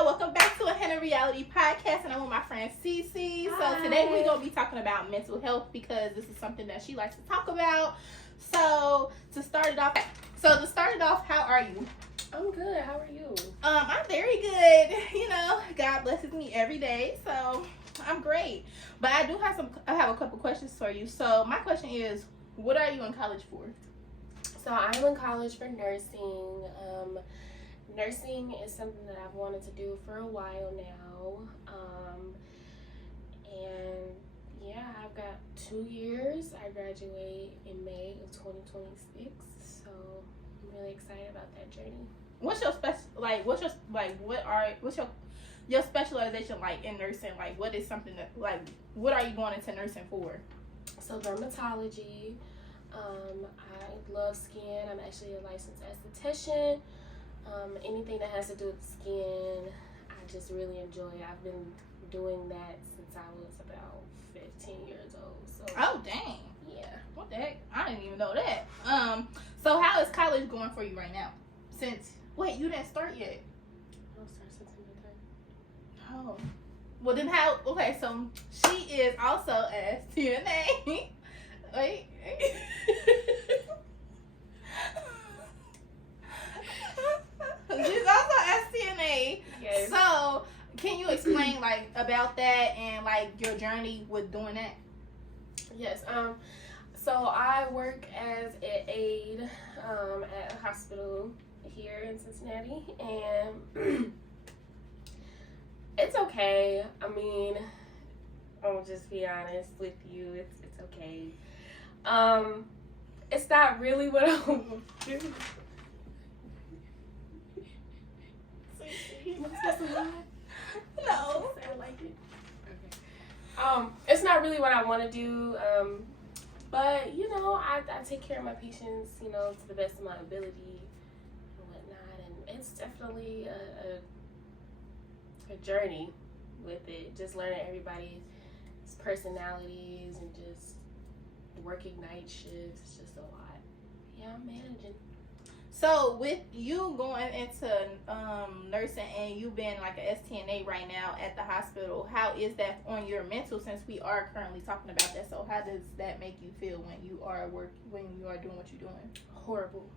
y'all. Welcome back to a Henna Reality Podcast, and I'm with my friend Cece. So today we're gonna be talking about mental health because this is something that she likes to talk about. So to start it off, how are you? I'm good. How are you? I'm very good. You know, God blesses me every day, so I'm great. But I have a couple questions for you. So my question is, what are you in college for? So I'm in college for nursing. Nursing is something that I've wanted to do for a while now. And yeah, I've got 2 years. I graduate in May of 2026. So I'm really excited about that journey. What's your your specialization like in nursing? Like, what is something that what are you going into nursing for? So dermatology. I love skin. I'm actually a licensed esthetician. Anything that has to do with skin, I just really enjoy. I've been doing that since I was about 15 years old. So oh dang, yeah. What the heck? I didn't even know that. So how is college going for you right now? Wait, you didn't start yet. I'll start September 3rd. Oh, well then how? Okay, so she is also a CNA. Wait. She's also SCNA. Yes. So, can you explain about that and your journey with doing that? Yes. So I work as an aide at a hospital here in Cincinnati, and it's okay. I mean, I'll just be honest with you. It's okay. It's not really what I want to do. No. I like it. Okay. It's not really what I want to do. But you know, I take care of my patients, you know, to the best of my ability and whatnot. And it's definitely a journey with it. Just learning everybody's personalities and just working night shifts. It's just a lot. Yeah, I'm managing. So with you going into nursing and you being like an STNA right now at the hospital, how is that on your mental? Since we are currently talking about that, so how does that make you feel when you are doing what you're doing? Horrible.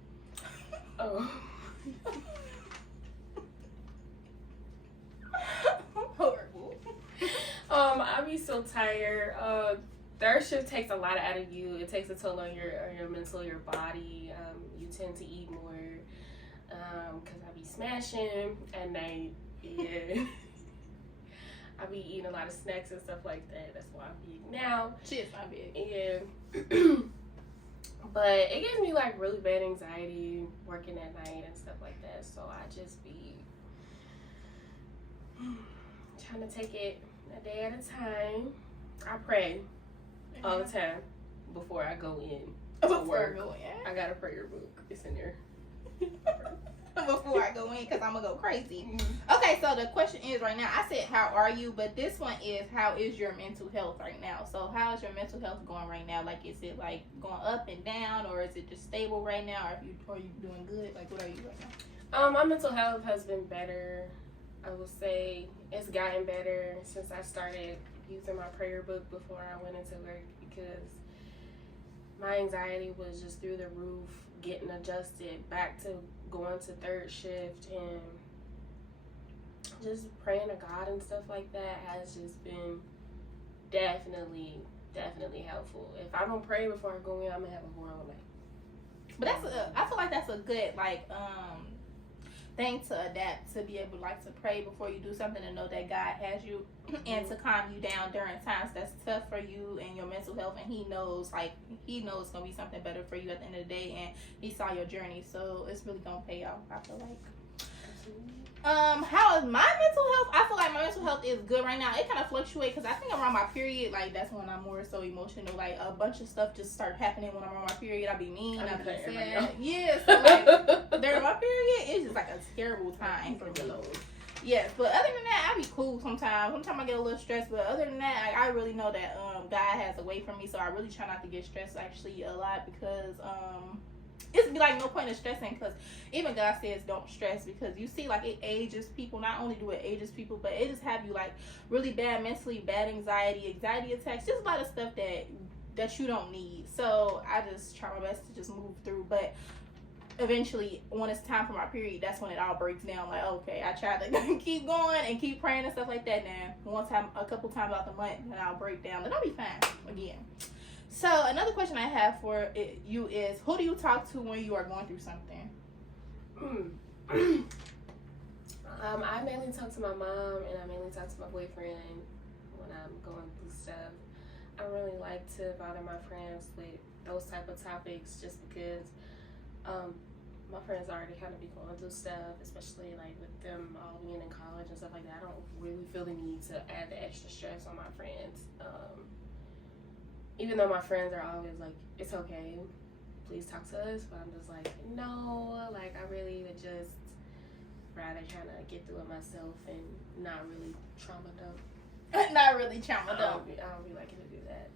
Oh. Horrible. I be so tired. Third shift takes a lot out of you. It takes a toll on your mental, your body. You tend to eat more because I be smashing at night. Yeah. I be eating a lot of snacks and stuff like that. That's why I'm big now. Shit's not big. Yeah. But it gives me really bad anxiety working at night and stuff like that. So I just be trying to take it a day at a time. I pray all the time before I go in to work. I got a prayer book. It's in there. Before I go in, because I'm going to go crazy. Mm-hmm. Okay, so the question is right now, I said, how are you? But this one is, how is your mental health right now? So how is your mental health going right now? Is it going up and down, or is it just stable right now? Or are you doing good? What are you right now? My mental health has been better. I would say it's gotten better since I started using my prayer book before I went into work, because my anxiety was just through the roof, getting adjusted back to going to third shift, and just praying to God and stuff like that has just been definitely helpful. If I don't pray before I go in, I'm gonna have a horrible night. But I feel like that's a good thing to adapt, to be able to pray before you do something, and know that God has you and to calm you down during times that's tough for you and your mental health, and he knows it's gonna be something better for you at the end of the day, and he saw your journey, so it's really gonna pay off, I feel like. How is my mental health? I feel like my mental health is good right now. It kind of fluctuates because I think around my period, that's when I'm more so emotional. A bunch of stuff just start happening when I'm on my period. I be mean, I be sad. Yeah, so during my period, it's just a terrible time for me. Yes, but other than that, I be cool sometimes. Sometimes I get a little stressed, but other than that, I really know that God has a way for me, so I really try not to get stressed actually a lot, because it's be like no point in stressing, because even God says don't stress, because you see like it ages people. Not only do it ages people, but it just have you like really bad mentally, bad anxiety attacks, just a lot of stuff that you don't need. So I just try my best to just move through, but eventually when it's time for my period, that's when it all breaks down. Like, okay, I tried to keep going and keep praying and stuff like that. Then a couple times out the month, then I'll break down, then I'll be fine again. So another question I have for you is, who do you talk to when you are going through something? I mainly talk to my mom, and I mainly talk to my boyfriend when I'm going through stuff. I don't really like to bother my friends with those type of topics, just because my friends already kind of be going through stuff, especially like with them all being in college and stuff like that. I don't really feel the need to add the extra stress on my friends. Even though my friends are always like, it's okay, please talk to us, but I'm just like, no, like I really would just rather kind of get through it myself and not really trauma dump. Not really trauma dump. I don't be liking to do that.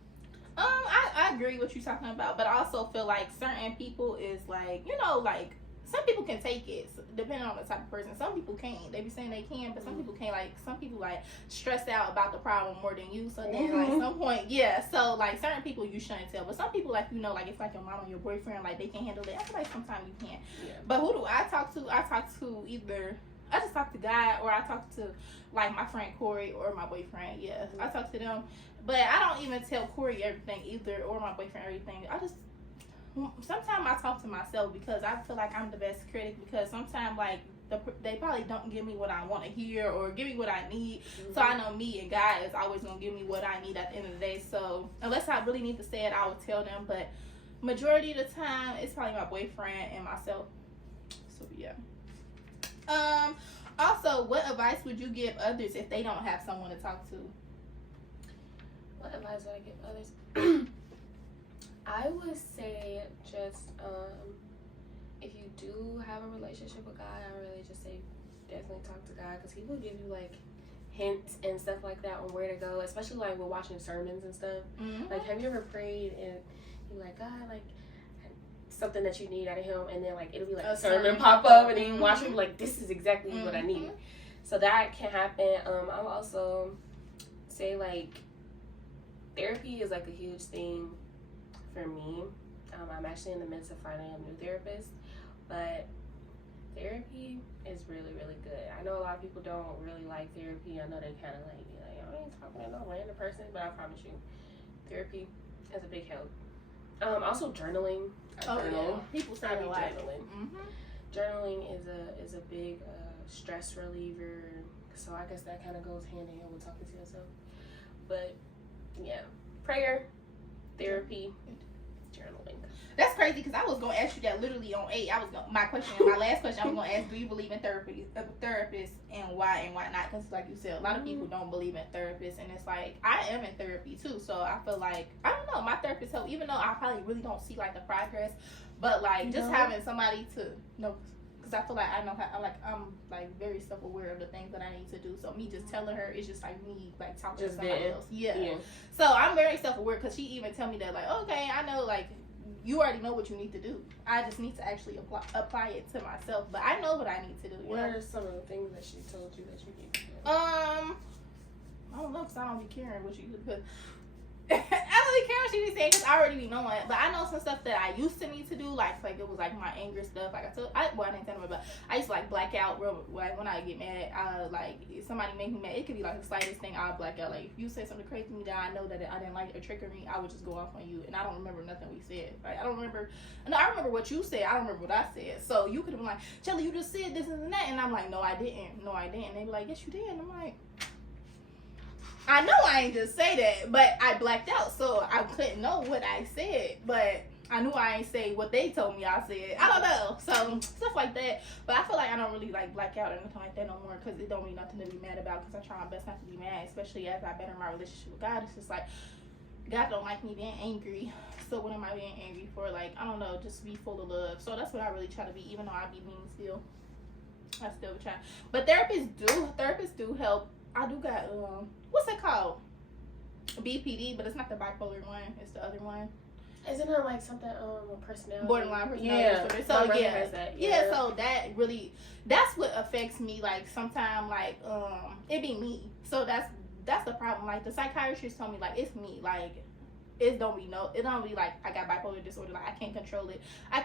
I agree what you're talking about, but I also feel like certain people is like, you know, like some people can take it depending on the type of person. Some people can't. They be saying they can, but some people can't. Like some people like stress out about the problem more than you. So then like some point, yeah. So like certain people you shouldn't tell, but some people like, you know, like it's like your mom or your boyfriend, like they can handle it. I feel like sometimes you can't. Yeah. But who do I talk to? I talk to either I just talk to God, or I talk to like my friend Corey or my boyfriend. Yeah, I talk to them. But I don't even tell Corey everything either, or my boyfriend everything. Sometimes I talk to myself, because I feel like I'm the best critic, because sometimes like they probably don't give me what I want to hear or give me what I need. So I know me and God is always going to give me what I need at the end of the day. So unless I really need to say it, I would tell them. But majority of the time, it's probably my boyfriend and myself. So yeah. Also, what advice would you give others if they don't have someone to talk to? What advice would I give others? I would say just if you do have a relationship with God, I would really just say definitely talk to God, because He will give you like hints and stuff like that on where to go, especially like with watching sermons and stuff. Like, have you ever prayed and you're like, God, like something that you need out of Him, and then like it'll be like a sermon pop up, and then you watch it, like this is exactly what I needed. So that can happen. I'll also say like therapy is like a huge thing for me. I'm actually in the midst of finding a new therapist, but therapy is really, really good. I know a lot of people don't really like therapy. I know they kind of like, I ain't talking to no random person, but I promise you, therapy is a big help. Also journaling. Yeah. People say a lot. Journaling is a big stress reliever. So I guess that kind of goes hand in hand with talking to yourself. But yeah, prayer, therapy, journaling. That's crazy, because I was gonna ask you that literally on 8. My last question, I was gonna ask, do you believe in therapists, and why not? Because like you said, a lot of people don't believe in therapists, and it's like I am in therapy too. So I feel like, I don't know, my therapist help, even though I probably really don't see like the progress, but like just having somebody to know. Because I feel like I know how, I'm like very self-aware of the things that I need to do. So me just telling her, it's just like me like talking to somebody else. Yeah. So I'm very self-aware, because she even tell me that like, okay, I know like you already know what you need to do. I just need to actually apply it to myself. But I know what I need to do. What are some of the things that she told you that you need to do? I don't know, because I don't be caring what she do. Because I don't really care what she be saying, because I already be knowing. But I know some stuff that I used to need to do, like it was like my anger stuff. Like I didn't tell them, but I used to like black out real, like when I get mad. Like if somebody make me mad, it could be like the slightest thing, I'll black out. Like if you said something crazy to me that I know that I didn't like, or trigger me, I would just go off on you, and I don't remember nothing we said. Like I don't remember. No, I remember what you said. I don't remember what I said. So you could have been like, Shelly, you just said this and that, and I'm like, no, I didn't. And they be like, yes, you did. And I'm like, I know I ain't just say that, but I blacked out, so I couldn't know what I said. But I knew I ain't say what they told me I said. I don't know. So stuff like that. But I feel like I don't really like black out or anything like that no more, because it don't mean nothing to be mad about, because I try my best not to be mad, especially as I better my relationship with God. It's just like, God don't like me being angry. So what am I being angry for? Like, I don't know, just be full of love. So that's what I really try to be, even though I be mean still. I still try. But therapists do help. I do got what's it called? BPD, but it's not the bipolar one. It's the other one. Isn't it like something personality? Borderline personality disorder. So my yeah, has that. Yeah. So that's what affects me. Like sometimes, like it be me. So that's the problem. Like the psychiatrist told me, like it's me. Like it don't be like I got bipolar disorder. Like I can't control it. I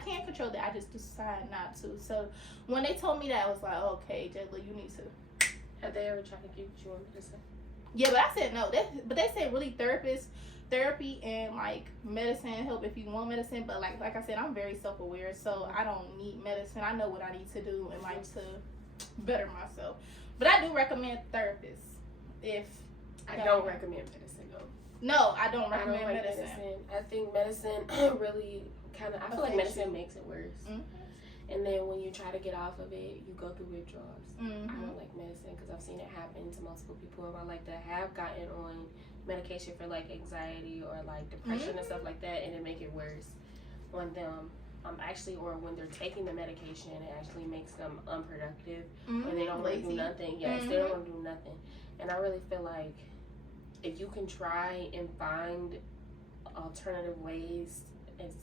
just decide not to. So when they told me that, I was like, okay, Jayla, you need to. Have they ever tried to give you medicine? Yeah, but I said no. But they said really therapy and like medicine help if you want medicine. But like I said, I'm very self-aware, so I don't need medicine. I know what I need to do and like to better myself. But I do recommend therapists. If I don't recommend medicine though. No, I don't recommend medicine. I think medicine really kind of. I feel like medicine makes it worse. Mm-hmm. And then when you try to get off of it, you go through withdrawals. Mm-hmm. I don't like medicine because I've seen it happen to multiple people in my life that have gotten on medication for like anxiety or like depression and stuff like that, and it make it worse on them. Actually, or when they're taking the medication, it actually makes them unproductive, or they don't want to do nothing. Yes, they don't want to do nothing. And I really feel like if you can try and find alternative ways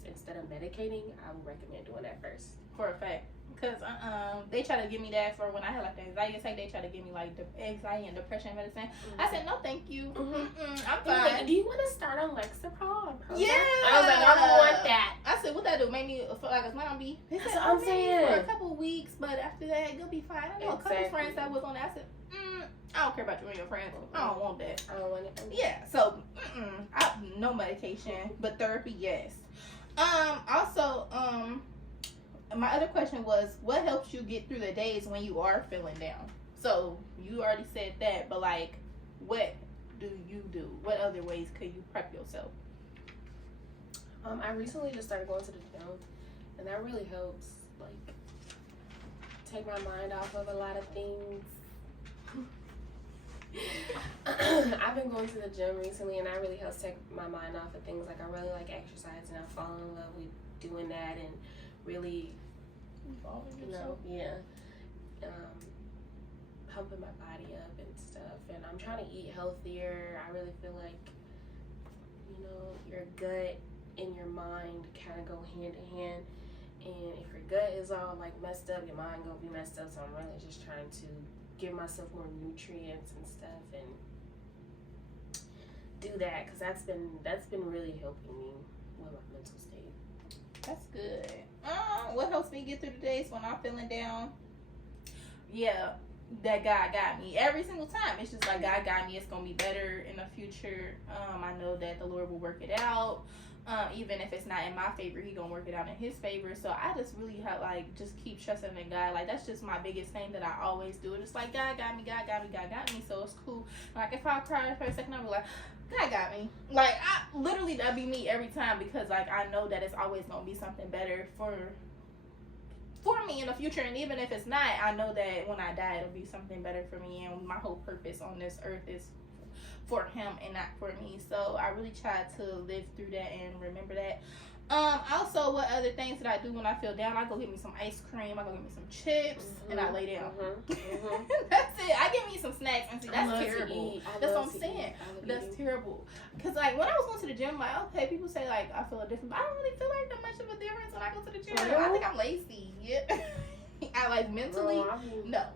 instead of medicating, I would recommend doing that first. For a fact. Because they try to give me that for when I had like the anxiety attack. They try to give me like the anxiety and depression medicine. Mm-hmm. I said no, thank you. I'm fine. Like, do you want to start on Lexapro? Yeah. I was like, I don't want that. I said, what that do? Made me feel like it's not be. That's what I'm saying. For a couple weeks, but after that, you'll be fine. I know a couple friends that was on that. I said, I don't care about you and your friends. I don't want that. I don't want it. Yeah. So, no medication, but therapy, yes. Also, my other question was, what helps you get through the days when you are feeling down? So you already said that, but like, what do you do? What other ways could you prep yourself? I recently just started going to the gym, and that really helps. Like, take my mind off of a lot of things. I've been going to the gym recently, and that really helps take my mind off of things. Like, I really like exercise, and I fall in love with doing that, and really, pumping my body up and stuff. And I'm trying to eat healthier. I really feel like, your gut and your mind kind of go hand in hand. And if your gut is all like messed up, your mind gonna be messed up. So I'm really just trying to give myself more nutrients and stuff and do that, because that's been really helping me with my mental state. That's good. What helps me get through the days when I'm feeling down? Yeah, that God got me every single time. It's just like God got me. It's gonna be better in the future. I know that the Lord will work it out. Even if it's not in my favor, He gonna work it out in His favor. So I just really have just keep trusting in God. Like, that's just my biggest thing that I always do. It's like God got me, God got me, God got me. So it's cool. Like, if I cry for a second, I'll be like, God got me. Like, that'd be me every time, because like I know that it's always gonna be something better for me in the future. And even if it's not, I know that when I die, it'll be something better for me. And my whole purpose on this earth is for Him and not for me. So I really try to live through that and remember that. Also, what other things that I do when I feel down? I go get me some ice cream. I go get me some chips, and I lay down. That's it. I get me some snacks, and see, that's terrible. That's what I'm saying. That's terrible. Because like when I was going to the gym, like, okay, people say like I feel a different, but I don't really feel like that much of a difference when I go to the gym. I think I'm lazy. Yeah. I like mentally no.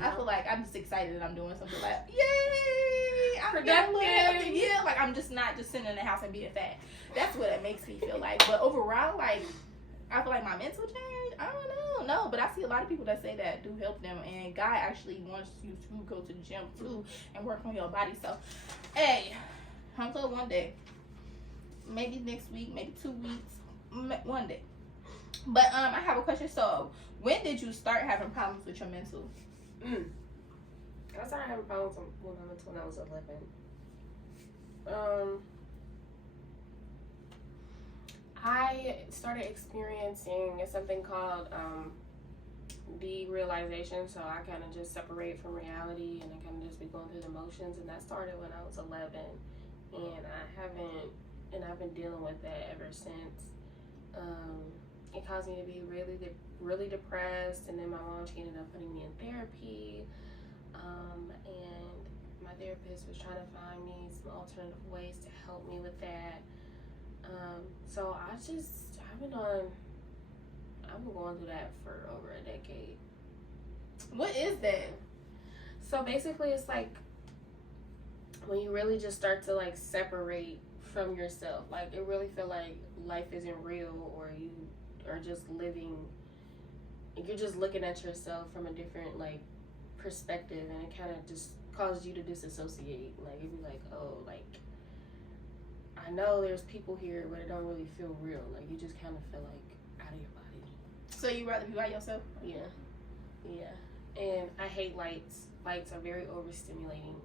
I feel like I'm just excited that I'm doing something like, yay! I'm productive. Yeah, like I'm just not just sitting in the house and being fat. That's what it makes me feel like. But overall, like, I feel like my mental change, I don't know. No, but I see a lot of people that say that do help them. And God actually wants you to go to the gym too and work on your body. So, hey, until one day. Maybe next week, maybe 2 weeks, one day. But I have a question. So, when did you start having problems with your mental? I started having problems when I was 11. I started experiencing something called derealization. So I kind of just separate from reality, and I kind of just be going through the motions. And that started when I was 11, and I've been dealing with that ever since. It caused me to be really depressed, and then my mom, she ended up putting me in therapy. And my therapist was trying to find me some alternative ways to help me with that. So I've been going through that for over a decade. What is that? So basically, it's like when you really just start to like separate from yourself. Like it really feel like life isn't real, or you are just living. You're just looking at yourself from a different like perspective, and it kind of just causes you to disassociate. Like it'd be like, oh, like I know there's people here, but it don't really feel real. Like you just kind of feel like out of your body. So you rather be by yourself? Yeah. And I hate lights. Lights are very overstimulating.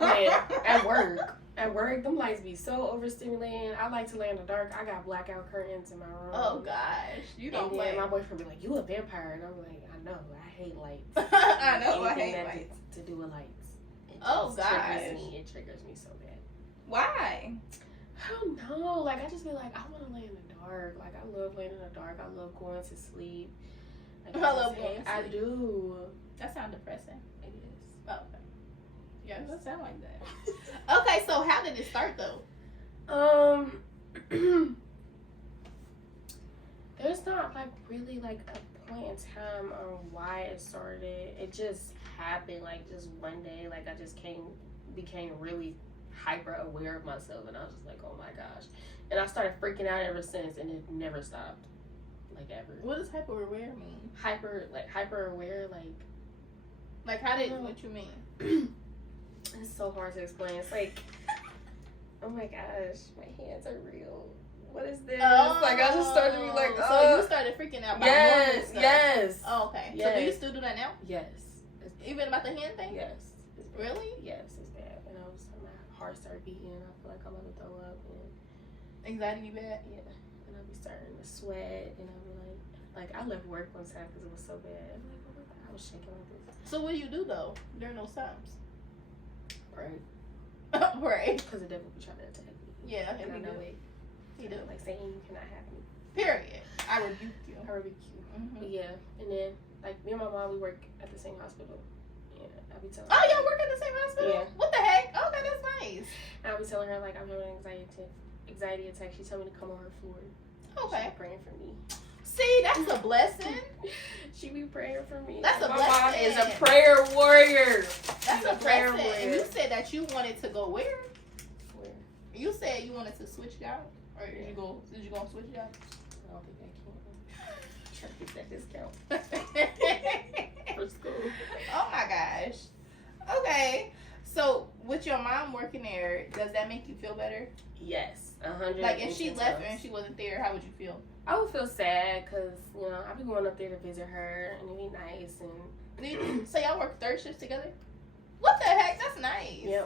Man, at work, them lights be so overstimulating. I like to lay in the dark. I got blackout curtains in my room. Oh gosh, you don't play. And my boyfriend be like, "You a vampire?" And I'm like, "I know. I hate lights. I know. I Anything hate that lights. to do with lights. Oh gosh, it triggers me so bad. Why? I don't know. Like I just be like, I want to lay in the dark. Like I love laying in the dark. I love going to sleep. Like, I love going to sleep. I do. That sounds depressing. It is. Oh, okay. Yeah, it doesn't sound like that. Okay, so how did it start though? There's not like really like a point in time on why it started. It just happened like just one day. Like I just became really hyper aware of myself, and I was just like, oh my gosh. And I started freaking out ever since, and it never stopped. Like ever. What does hyper aware mean? Hyper aware, like how did what you mean? It's so hard to explain. It's like, oh my gosh, my hands are real. What is this? Like I just started to be like, so you started freaking out about normal stuff. Yes. Oh, okay. Yes. So do you still do that now? Yes. Even about the hand thing? Yes. Really? Yes, it's bad. And my heart started beating. I feel like I'm about to throw up. And anxiety bad? Yeah. And I'll be starting to sweat, and I'll be like I left work one time because it was so bad. I'm like, oh my God, I was shaking like this. So what do you do though during those times? Pray. Pray. Because the devil be trying to attack me. Yeah, and I know it. He do. Like saying you cannot have me. Period. I rebuke you. Mm-hmm. But yeah, and then like me and my mom, we work at the same hospital. Yeah, I'll be telling her. Oh, y'all work at the same hospital? Yeah. What the heck? Okay, that's nice. I'll be telling her like I'm having an anxiety attack. She told me to come on her floor. Okay. She's praying for me. See, that's a blessing. She be praying for me. That's a my blessing. mom is a prayer warrior. That's a prayer warrior. And you said that you wanted to go where? Where? You said you wanted to switch out, or did you go switch out? I don't think I can. Try to get that discount for school. Oh my gosh. Okay. So with your mom working there, does that make you feel better? Yes, 100. Like if she left and she wasn't there, how would you feel? I would feel sad because I'd be going up there to visit her and it'd be nice. And so y'all work third shifts together? What the heck? That's nice. Yeah,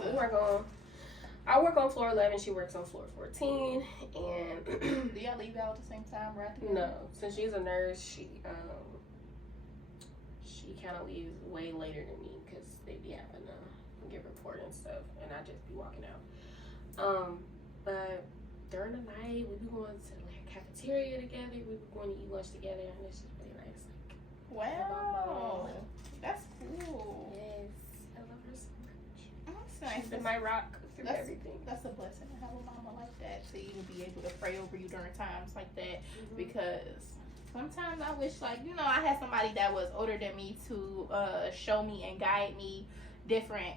I work on floor 11. She works on floor 14. And do y'all leave out at the same time, right? No, since she's a nurse, she kind of leaves way later than me because they be having to give report and stuff, and I just be walking out. But during the night, we be going to the cafeteria together. We be going to eat lunch together, and it's just really nice. Like, wow, that's cool. Yes, I love her so much. That's nice. She's been my rock through everything. That's a blessing to have a mama like that, to even be able to pray over you during times like that. Mm-hmm. Because sometimes I wish, I had somebody that was older than me to show me and guide me different,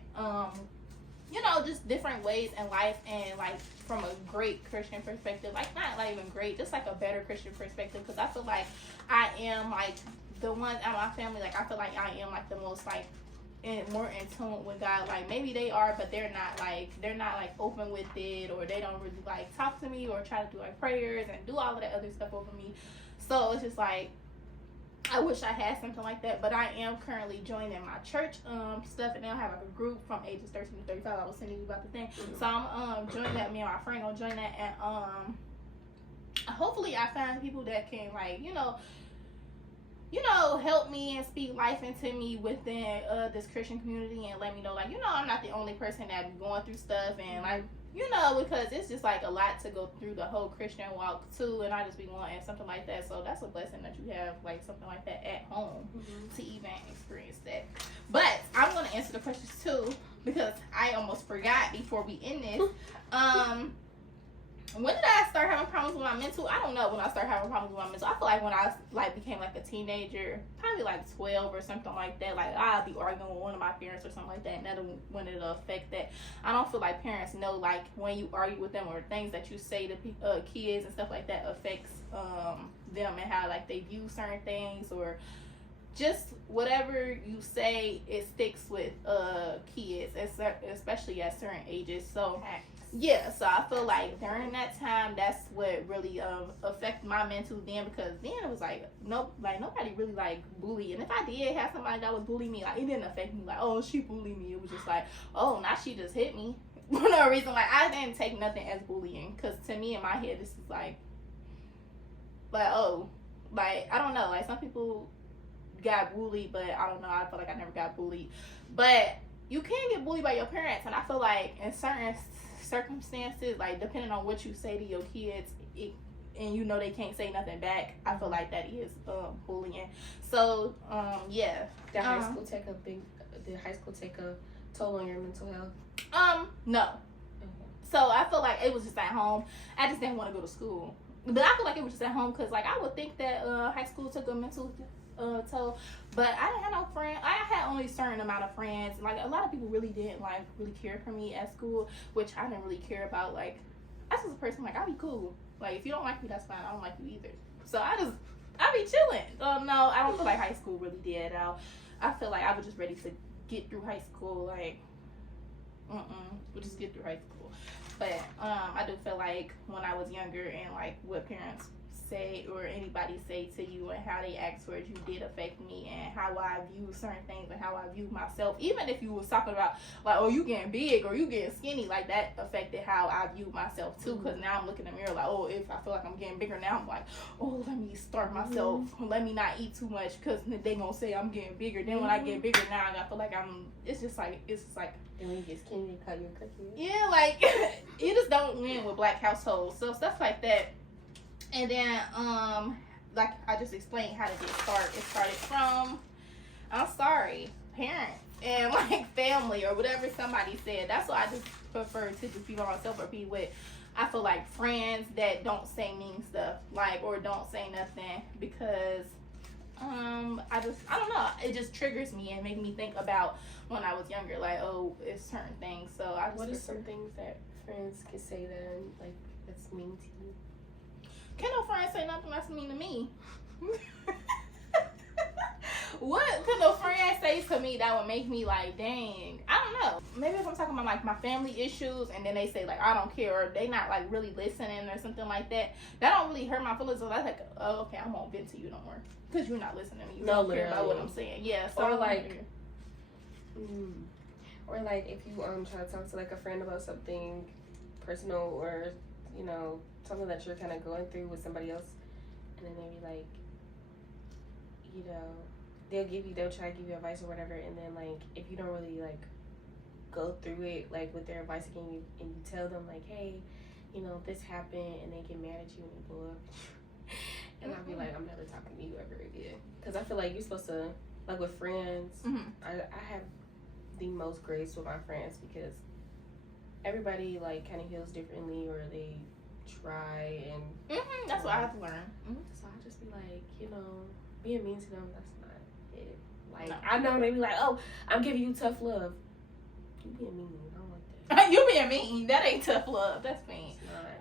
just different ways in life, and like from a great Christian perspective, like not like even great, just like a better Christian perspective. Because I feel like I am like the ones in my family, like I feel like I am like the most like more in tune with God. Like maybe they are, but they're not like open with it, or they don't really like talk to me or try to do like prayers and do all of that other stuff over me. So it's just like I wish I had something like that, but I am currently joining my church stuff, and they'll have like a group from ages 13 to 35. I was telling you about the thing. Mm-hmm. So I'm joining that. Me and my friend gonna join that, and hopefully I find people that can help me and speak life into me within this Christian community, and let me know I'm not the only person that be going through stuff, and because it's just like a lot to go through the whole Christian walk too, and I just be wanting something like that. So that's a blessing that you have like something like that at home to even experience that. But I'm going to answer the questions too, because because I almost forgot before we end this. When did I start having problems with my mental? I don't know when I started having problems with my mental. I feel like when I became like a teenager, probably like 12 or something like that. Like I'll be arguing with one of my parents or something like that, and that'll when it'll affect that. I don't feel like parents know like when you argue with them or things that you say to kids and stuff like that affects them and how like they view certain things or just whatever you say, it sticks with kids, especially at certain ages. So yeah, so I feel like during that time, that's what really affected my mental then, because then it was like nobody really like bullied, and if I did have somebody that was bullying me, like it didn't affect me like, oh, she bullied me. It was just like, oh, now she just hit me for no reason. Like I didn't take nothing as bullying, because to me in my head this is like oh, like I don't know, like some people got bullied, but I don't know, I feel like I never got bullied. But you can get bullied by your parents, and I feel like in certain circumstances, like depending on what you say to your kids, and you know they can't say nothing back, I feel like that is bullying. So yeah. Did high school take a toll on your mental health? No. So I feel like it was just at home. I just didn't want to go to school, but I feel like it was just at home because like I would think that high school took a mental toll, but I didn't have no friends. I had only a certain amount of friends. Like a lot of people really didn't like really care for me at school, which I didn't really care about. Like I was just a person like I'll be cool. Like if you don't like me, that's fine. I don't like you either. So I be chilling. No, I don't feel like high school really did at all. I feel like I was just ready to get through high school. Like we'll just get through high school. But I do feel like when I was younger and like what parents say or anybody say to you and how they act towards you did affect me and how I view certain things and how I view myself. Even if you was talking about like, oh, you getting big or you getting skinny, like that affected how I view myself too. Because now I'm looking in the mirror like, oh, if I feel like I'm getting bigger now, I'm like, oh, let me starve myself. Let me not eat too much because they gonna say I'm getting bigger. Then when I get bigger now, I feel like it's just like. And when you get skinny, they call you a cookie. Yeah, like you just don't win with black households. So stuff like that. And then, like I just explained how to get started. It started from, parents and like family or whatever somebody said. That's why I just prefer to just be by myself or be with, I feel like friends that don't say mean stuff, like, or don't say nothing because, I don't know. It just triggers me and make me think about when I was younger, like, oh, it's certain things. So I just. What are some things that friends can say that like that's mean to you? Can't no friend say nothing that's mean to me. What could no friend say to me that would make me like, dang? I don't know. Maybe if I'm talking about like my family issues and then they say like I don't care or they not like really listening or something like that, that don't really hurt my feelings. So that's like, oh, okay, I won't vent to you no more because you're not listening to me. You don't care about what I'm saying. Yeah. So or like, or like if you try to talk to like a friend about something personal or you know something that you're kind of going through with somebody else, and then they be like, you know, they'll try to give you advice or whatever, and then like if you don't really like go through it like with their advice again, and you tell them like, hey, you know, this happened, and they get mad at you and they blow up, and I'll be like, I'm never talking to you ever again, because I feel like you're supposed to like with friends. I have the most grace with my friends because everybody like kind of heals differently or they try and that's what I have to learn. So I just be like, you know, being mean to them, that's not it. Like, no. I know they be like, oh, I'm giving you tough love. You being mean, I don't like that. You being mean, that ain't tough love. That's mean.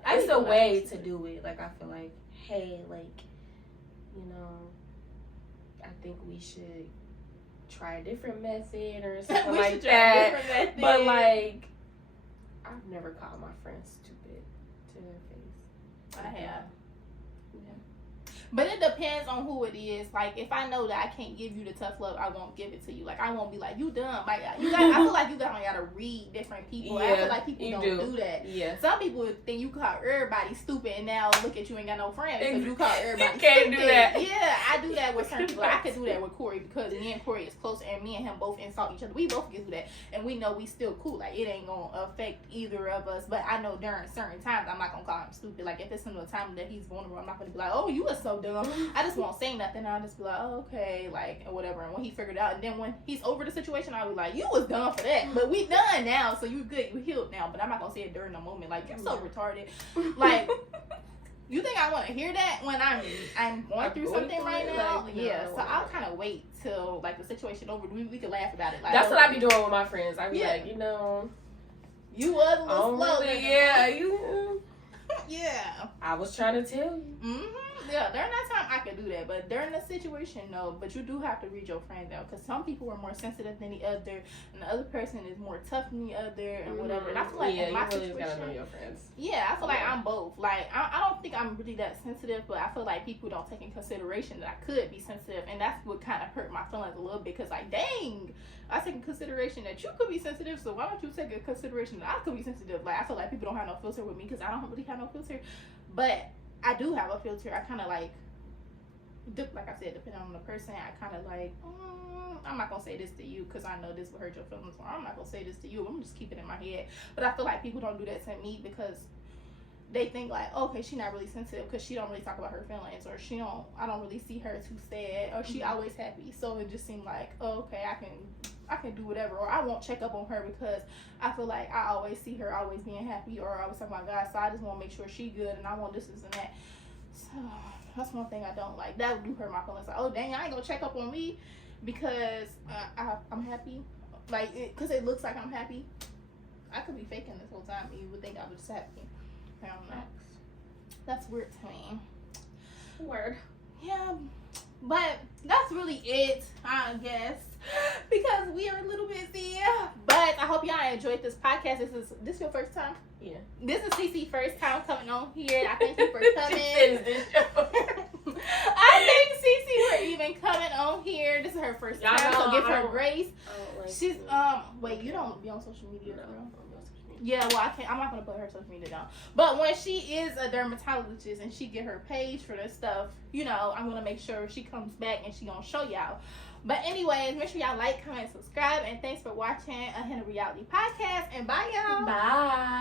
It's a way to do it. Like, I feel like, hey, like, you know, I think we should try a different method or something like that. But like, I've never called my friends stupid to their face. I have. But it depends on who it is. Like, if I know that I can't give you the tough love, I won't give it to you. Like, I won't be like, you dumb. Like, I feel like you gotta read different people. Yeah, I feel like people don't do that. Yeah. Some people think you call everybody stupid, and now look at you ain't got no friends because you call everybody you can't stupid. do that. Yeah, I do that with certain people. I could do that with Corey because me and Corey is close, and me and him both insult each other. We both can do that, and we know we still cool. Like, it ain't gonna affect either of us. But I know during certain times, I'm not gonna call him stupid. Like, if it's in a time that he's vulnerable, I'm not gonna be like, oh, you are so so dumb. I just won't say nothing. I'll just be like, oh, okay, like, and whatever. And when he figured it out, and then when he's over the situation, I'll be like, you was done for that, but we done now, so you good, you healed now. But I'm not gonna say it during the moment. Like, you're so retarded. Like, you think I want to hear that when I'm going through something right now? Like, yeah. So I'll kind of wait till like the situation over. We can laugh about it. Like, that's what I be doing with my friends. I be like, you know, you was a little slow. Really, yeah, you. Yeah. I was trying to tell you. Mm-hmm. Yeah, during that time I could do that, but during the situation, no. But you do have to read your friends out, because some people are more sensitive than the other, and the other person is more tough than the other, and whatever. And I feel like in my situation, gotta know your friends. Yeah, I feel like I'm both. Like I don't think I'm really that sensitive, but I feel like people don't take in consideration that I could be sensitive, and that's what kind of hurt my feelings a little bit. Because like, dang, I take in consideration that you could be sensitive, so why don't you take in consideration that I could be sensitive? Like, I feel like people don't have no filter with me because I don't really have no filter, but I do have a filter. I kind of like I said, depending on the person, I kind of like, I'm not going to say this to you because I know this will hurt your feelings, or I'm not going to say this to you. I'm just keeping it in my head. But I feel like people don't do that to me because they think like, okay, she's not really sensitive because she don't really talk about her feelings, or I don't really see her too sad, or she always happy. So it just seemed like, oh, okay, I can do whatever, or I won't check up on her because I feel like I always see her always being happy, or I always talk about God, so I just want to make sure she good, and I want this and that. So that's one thing I don't like. That would do hurt my feelings. Like, oh dang, I ain't gonna check up on me because I'm happy, like because it looks like I'm happy. I could be faking this whole time. You would think I was just happy. I don't know. That's weird to me. Word. Yeah, but that's really it, I guess, because we are a little busy. But I hope y'all enjoyed this podcast. This your first time? Yeah. This is CC first time coming on here. I thank you for coming. I think CC for even coming on here. This is her first time, so give her grace. She's wait, you don't be on social media, girl? Yeah, well, I'm not gonna put her social media down. But when she is a dermatologist and she get her page for this stuff, I'm gonna make sure she comes back and she gonna show y'all. But anyways, make sure y'all like, comment, subscribe, and thanks for watching a Henna Reality Podcast. And bye, y'all. Bye.